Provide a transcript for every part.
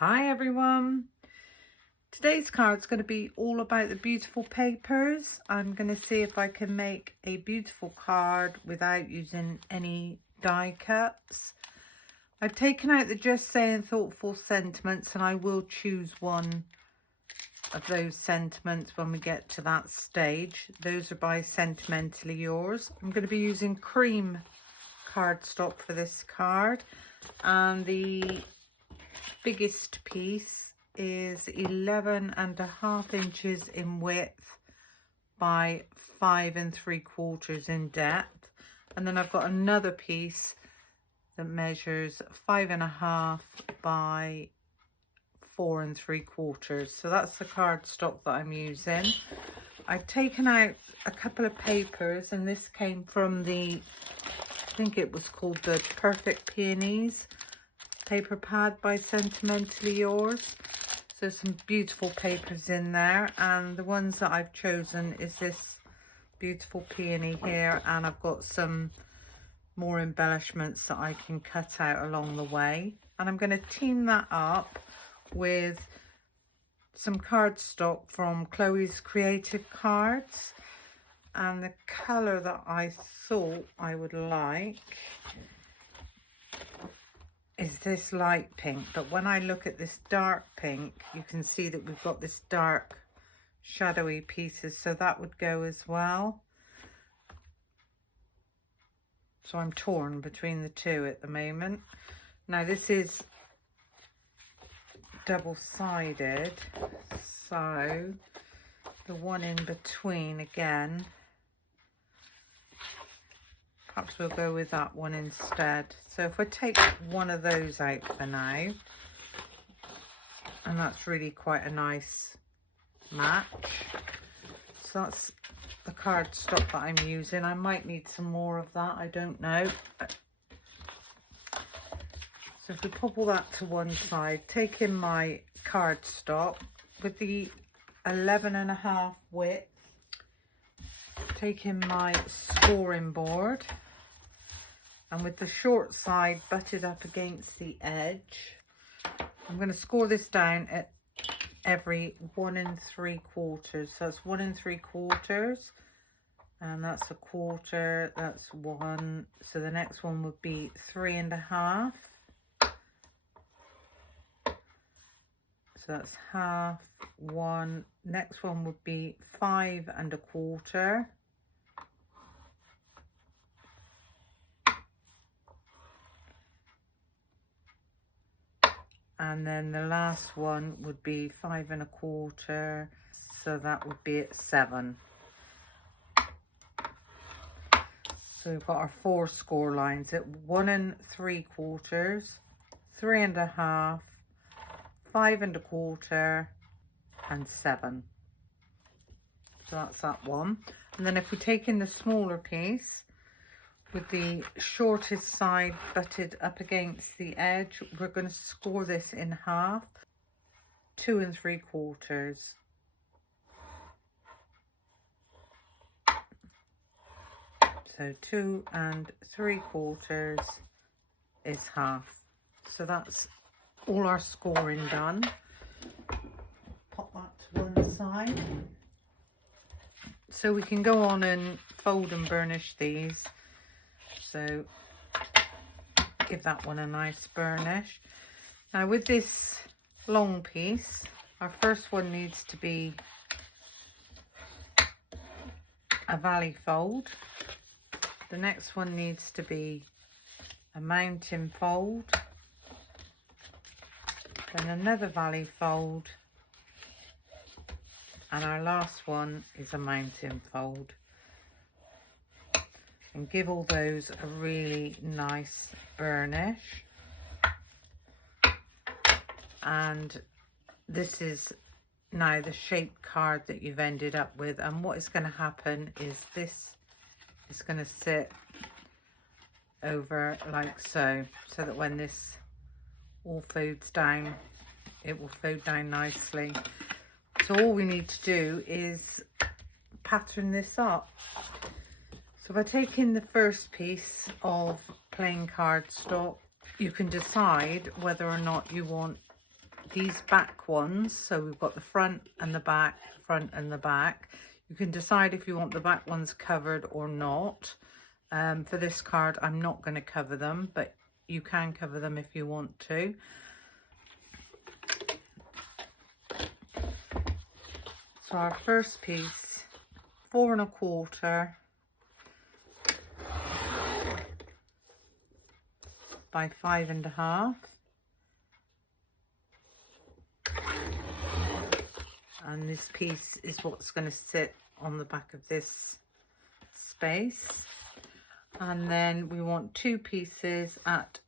Hi everyone. Today's card is going to be all about the beautiful papers. I'm going to see if I can make a beautiful card without using any die cuts. I've taken out the Just Saying Thoughtful sentiments and I will choose one of those sentiments when we get to that stage. Those are by Sentimentally Yours. I'm going to be using cream cardstock for this card, and the biggest piece is 11.5 inches in width by 5 3/4 in depth, and then I've got another piece that measures 5.5 by 4 3/4. So that's the cardstock that I'm using. I've taken out a couple of papers, and this came from the, I think it was called the Perfect Peonies paper pad by Sentimentally Yours. So some beautiful papers in there, and the ones that I've chosen is this beautiful peony here, and I've got some more embellishments that I can cut out along the way, and I'm going to team that up with some cardstock from Chloe's Creative Cards, and the colour that I thought I would like is this light pink, but when I look at this dark pink, you can see that we've got this dark shadowy pieces, so that would go as well. So I'm torn between the two at the moment. Now this is double-sided, so the one in between, again, perhaps we'll go with that one instead. So if I take one of those out for now, and that's really quite a nice match. So that's the cardstock that I'm using. I might need some more of that, I don't know. So if we pop all that to one side, take in my cardstock with the 11.5 width, take in my scoring board, and with the short side butted up against the edge, I'm going to score this down at every 1 3/4. So that's 1 3/4, and that's a quarter, that's 1. So the next one would be 3.5. So that's half, 1. Next one would be 5 1/4. And then the last one would be 5 1/4. So that would be at 7. So we've got our 4 score lines at 1 3/4, 3.5, 5 1/4, and 7. So that's that one. And then if we take in the smaller piece with the shortest side butted up against the edge, we're going to score this in half, 2 3/4. So 2 3/4 is half. So that's all our scoring done. Pop that to one side. So we can go on and fold and burnish these. So give that one a nice burnish. Now with this long piece, our first one needs to be a valley fold. The next one needs to be a mountain fold, then another valley fold, and our last one is a mountain fold. And give all those a really nice burnish. And this is now the shaped card that you've ended up with, and what is going to happen is this is going to sit over like so, so that when this all folds down, it will fold down nicely. So all we need to do is pattern this up. So if I take in the first piece of plain cardstock, you can decide whether or not you want these back ones, so we've got the front and the back, front and the back. You can decide if you want the back ones covered or not. For this card, I'm not going to cover them, but you can cover them if you want to. So our first piece, 4 1/4 by 5 1/2. And this piece is what's going to sit on the back of this space. And then we want 2 pieces at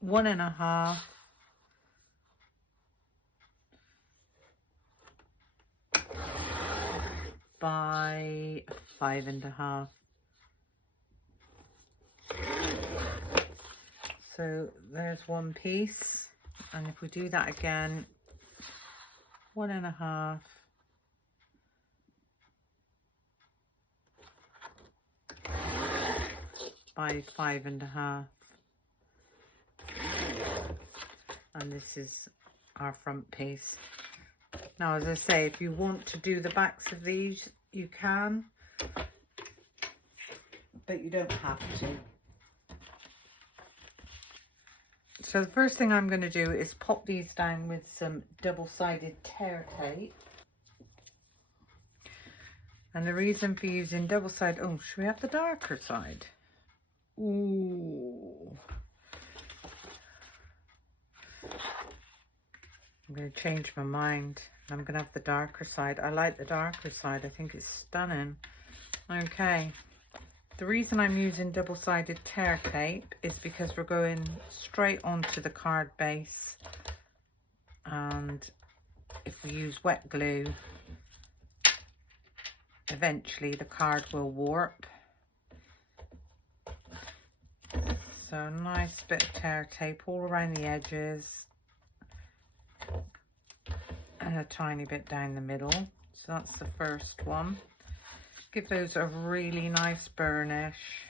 1 1/2 by 5 1/2. So there's one piece, and if we do that again, 1 1/2 by 5 1/2, and this is our front piece. Now, as I say, if you want to do the backs of these, you can, but you don't have to. So the first thing I'm going to do is pop these down with some double-sided tear tape. And the reason for using double-sided, oh, should we have the darker side? Ooh. I'm going to change my mind. I'm going to have the darker side. I like the darker side. I think it's stunning. Okay. The reason I'm using double-sided tear tape is because we're going straight onto the card base, and if we use wet glue, eventually the card will warp. So a nice bit of tear tape all around the edges and a tiny bit down the middle. So that's the first one. Give those a really nice burnish.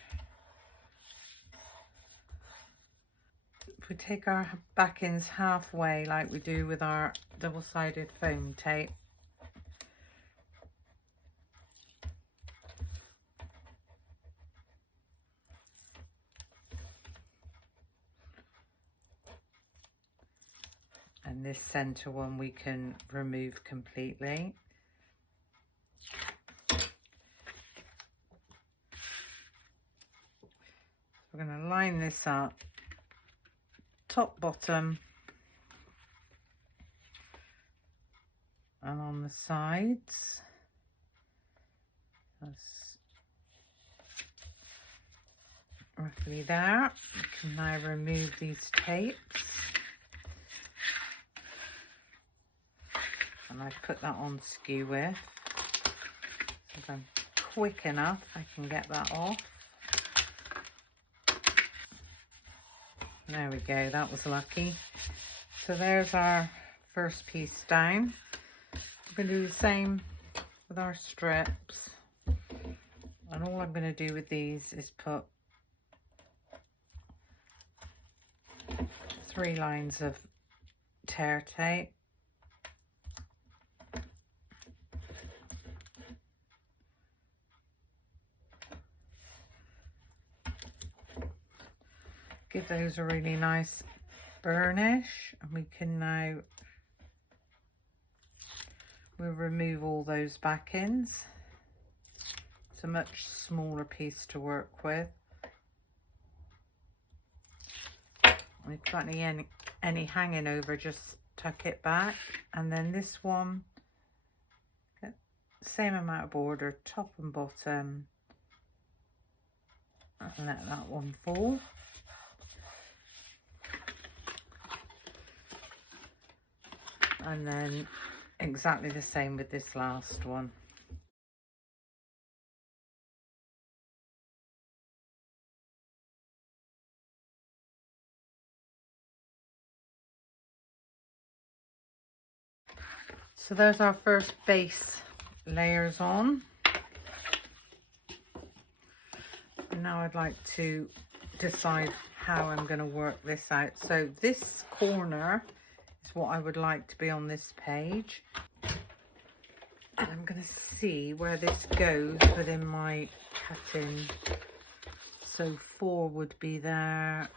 If we take our backings halfway like we do with our double-sided foam tape, and this center one we can remove completely. We're going to line this up, top, bottom, and on the sides. That's roughly there. We can now remove these tapes. And I put that on skew with. If I'm quick enough, I can get that off. There we go, that was lucky. So there's our first piece down. We're going to do the same with our strips. And all I'm going to do with these is put 3 lines of tear tape. Give those a really nice burnish, and we can now, we'll remove all those backings. It's a much smaller piece to work with. If you've got any hanging over, just tuck it back. And then this one, get the same amount of border, top and bottom, and let that one fall. And then exactly the same with this last one. So there's our first base layers on. And now I'd like to decide how I'm going to work this out. So this corner It's what I would like to be on this page. And I'm going to see where this goes within my cutting. So 4 would be there.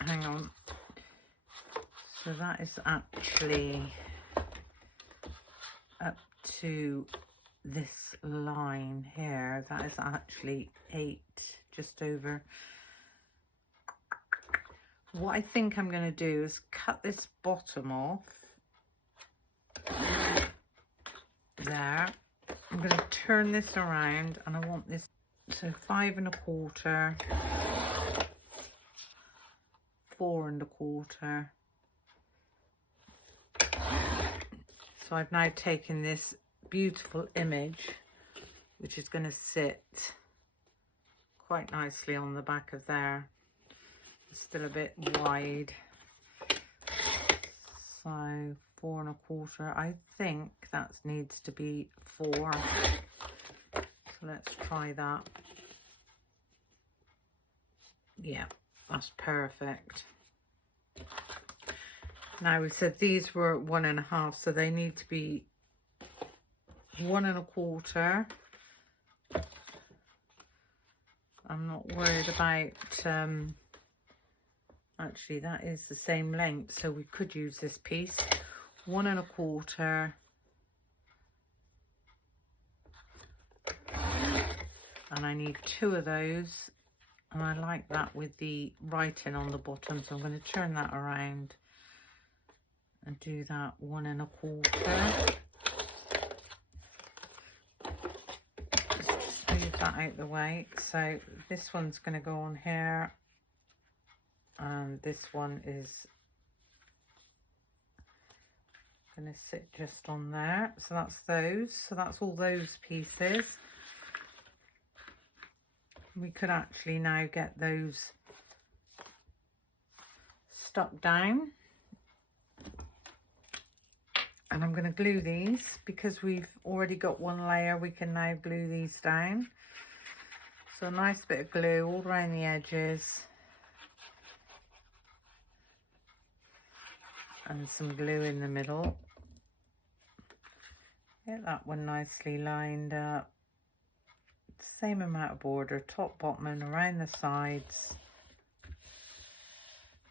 Hang on. So that is actually up to this line here. That is actually 8, just over. What I think I'm going to do is cut this bottom off. There. I'm going to turn this around, and I want this, so 5 1/4, 4 1/4. So I've now taken this beautiful image, which is going to sit quite nicely on the back of there. It's still a bit wide. So 4 1/4. I think that needs to be 4. So let's try that. Yeah, that's perfect. Now we said these were 1 1/2, so they need to be 1 1/4. I'm not worried about, actually that is the same length, so we could use this piece. 1 1/4. And I need 2 of those, and I like that with the writing on the bottom, so I'm going to turn that around and do that 1 1/4. Just move that out the way. So this one's going to go on here, and this one is going to sit just on there. So that's those. So that's all those pieces. We could actually now get those stuck down. And I'm going to glue these, because we've already got one layer. We can now glue these down. So a nice bit of glue all around the edges. And some glue in the middle. Get that one nicely lined up. Same amount of border, top, bottom and around the sides.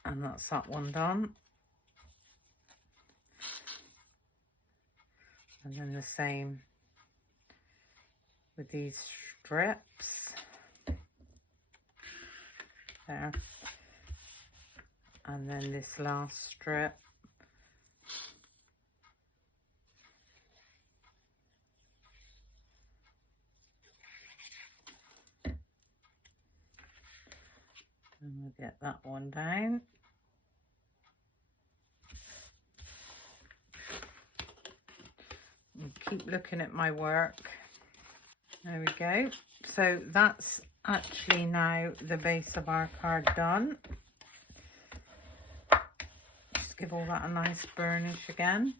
And that's that one done. And then the same with these strips. There. And then this last strip. And we'll get that one down. And keep looking at my work. There we go. So that's actually now the base of our card done. Just give all that a nice burnish again.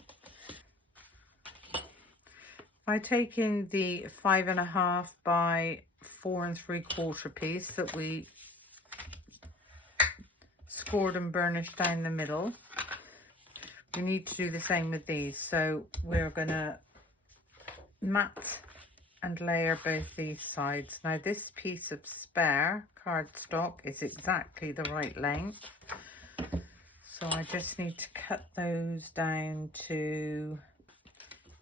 By taking the 5 1/2 by 4 3/4 piece that we scored and burnished down the middle, we need to do the same with these. So we're going to mat and layer both these sides. Now this piece of spare cardstock is exactly the right length, so I just need to cut those down to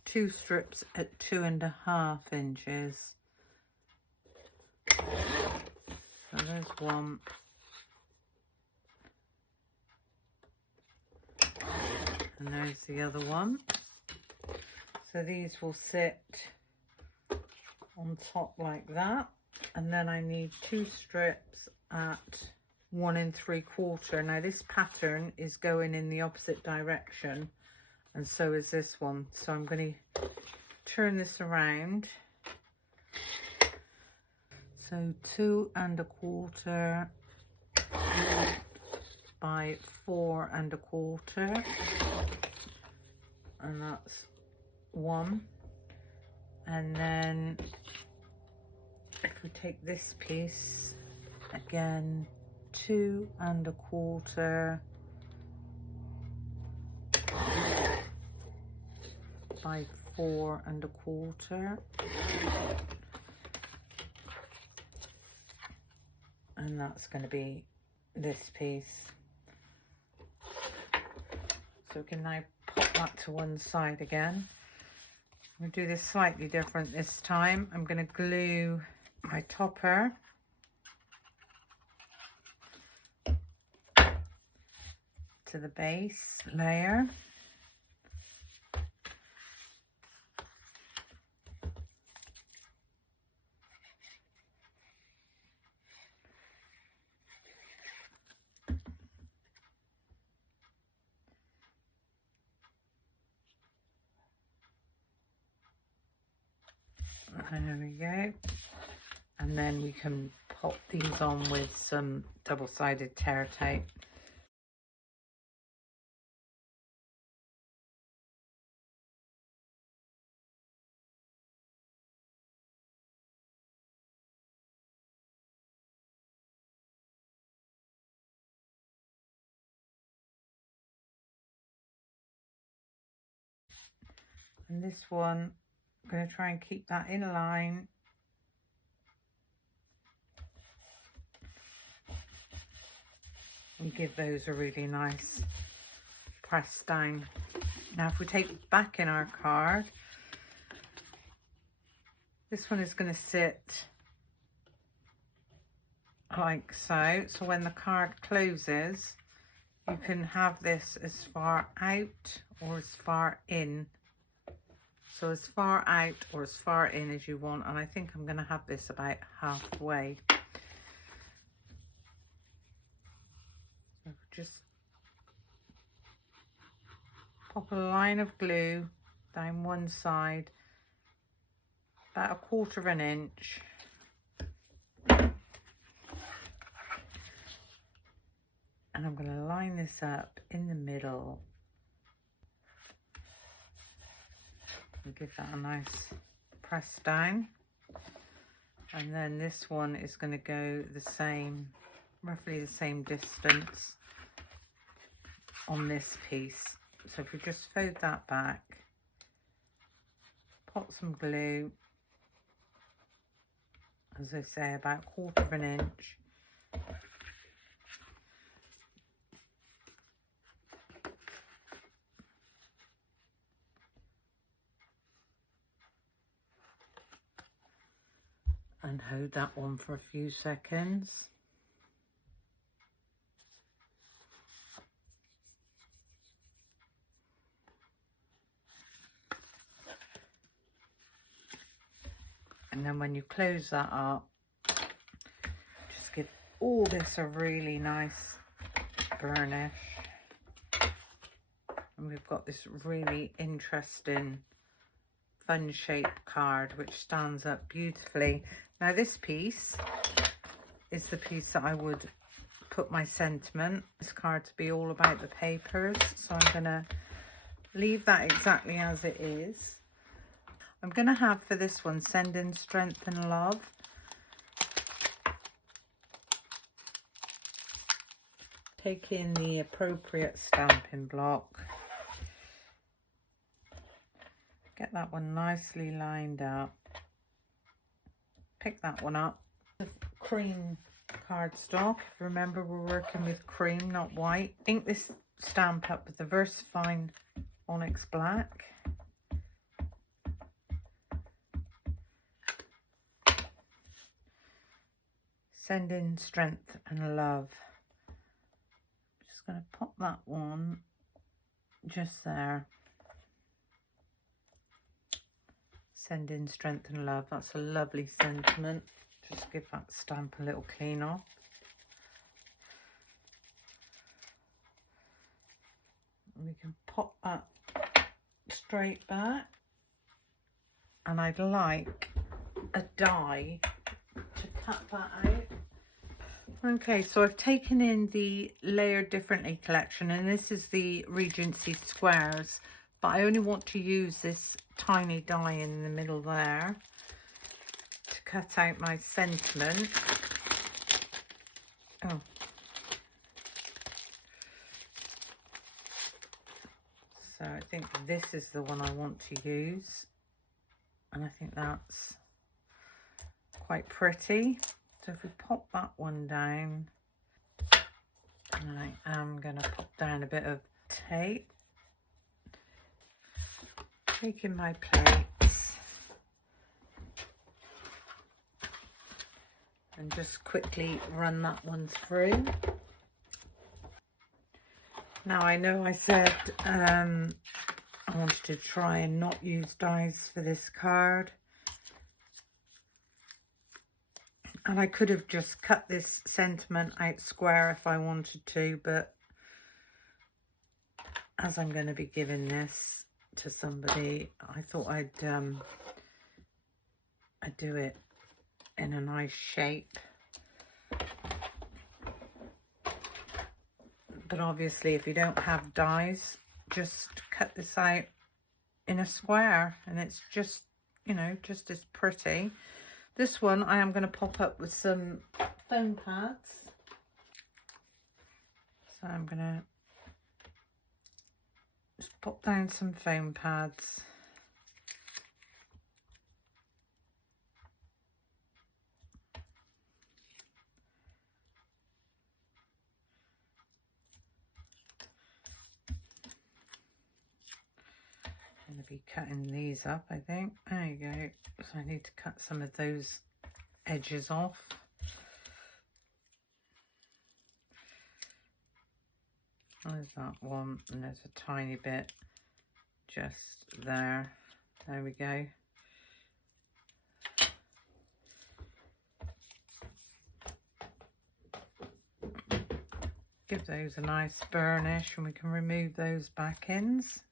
2 strips at 2 1/2 inches. So there's one. And there's the other one. So these will sit on top like that. And then I need 2 strips at 1 3/4. Now this pattern is going in the opposite direction, and so is this one. So I'm going to turn this around. So 2 1/4 by 4 1/4. And that's 1. And then if we take this piece again, 2¼ by 4¼ and that's going to be this piece. So we can now pop that to one side again. I'm going to do this slightly different this time. I'm going to glue my topper to the base layer. There we go. And then we can pop these on with some double-sided tear tape. And this one, I'm going to try and keep that in line. And give those a really nice press down. Now if we take back in our card, this one is going to sit like so. So when the card closes, you can have this as far out or as far in. So as far out or as far in as you want. And I think I'm going to have this about halfway. So just pop a line of glue down one side, about 1/4 inch. And I'm going to line this up in the middle. And give that a nice press down. And then this one is going to go the same, roughly the same distance on this piece. So if we just fold that back, pop some glue, as I say, about 1/4 inch. And hold that one for a few seconds. And then when you close that up, just give all this a really nice burnish. And we've got this really interesting fun shaped card which stands up beautifully. Now this piece is the piece that I would put my sentiment. This card to be all about the papers, so I'm going to leave that exactly as it is. I'm going to have for this one, send in strength and love. Take in the appropriate stamping block. Get that one nicely lined up. Pick that one up. Cream cardstock. Remember, we're working with cream, not white. Ink this stamp up with the VersaFine Onyx Black. Send in strength and love. Just going to pop that one just there. Send in strength and love. That's a lovely sentiment. Just give that stamp a little clean off. And we can pop that straight back. And I'd like a die to cut that out. Okay, so I've taken in the Layered Differently collection, and this is the Regency squares, but I only want to use this tiny die in the middle there to cut out my sentiment. Oh, think this is the one I want to use, and I think that's quite pretty. So if we pop that one down, and I am going to pop down a bit of tape, taking my plates and just quickly run that one through. Now I know I said I wanted to try and not use dies for this card, and I could have just cut this sentiment out square if I wanted to, but as I'm going to be giving this to somebody, I thought I'd do it in a nice shape. But obviously if you don't have dies, just cut this out in a square and it's just, you know, just as pretty. This one I am going to pop up with some foam pads. So I'm going to just pop down some foam pads. I'm going to be cutting these up, I think. There you go. So I need to cut some of those edges off. There's that one, and there's a tiny bit just there. There we go. Give those a nice burnish, and we can remove those back ends.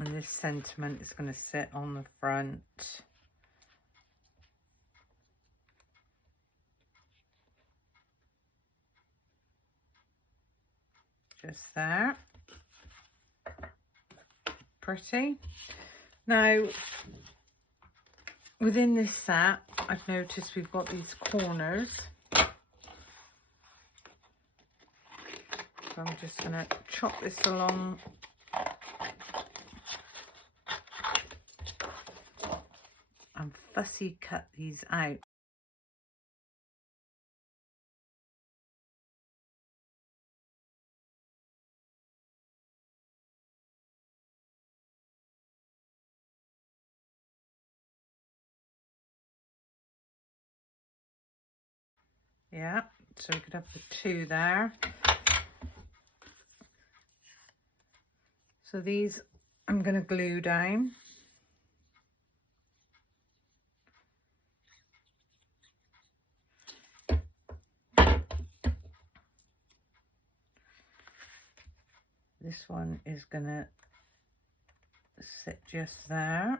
And this sentiment is going to sit on the front. Just there. Pretty. Now, within this set, I've noticed we've got these corners. So I'm just going to chop this along. And fussy cut these out. Yeah, so we could have the two there. So these I'm going to glue down. This one is going to sit just there.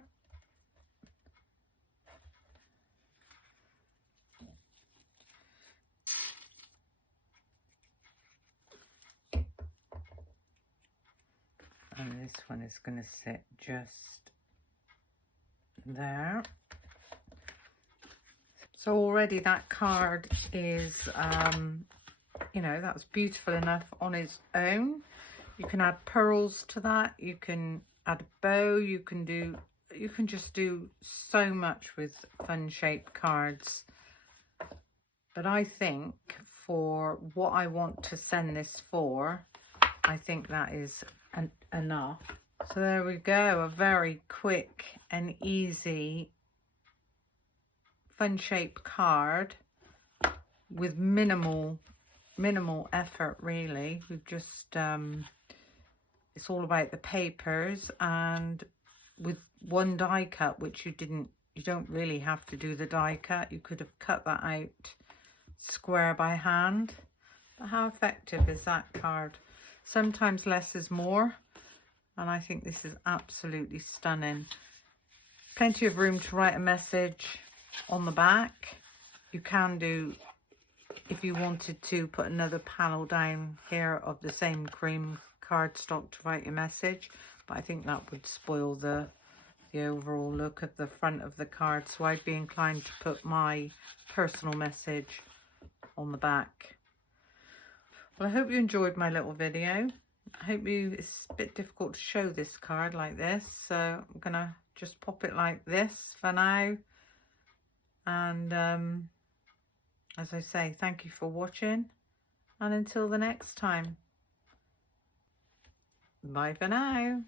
And this one is going to sit just there. So already that card is, you know, that's beautiful enough on its own. You can add pearls to that. You can add a bow. You can just do so much with fun shaped cards. But I think for what I want to send this for, I think that is enough. So there we go, a very quick and easy fun shaped card with minimal effort really. We've just it's all about the papers, and with one die cut, which you don't really have to do the die cut. You could have cut that out square by hand. But how effective is that card? Sometimes less is more, and I think this is absolutely stunning. Plenty of room to write a message on the back. You can do, if you wanted to, put another panel down here of the same cream cardstock to write your message, but I think that would spoil the the overall look of the front of the card, so I'd be inclined to put my personal message on the back. Well, I hope you enjoyed my little video. I hope it's a bit difficult to show this card like this, so I'm gonna just pop it like this for now. And as I say, thank you for watching, and until the next time, bye for now.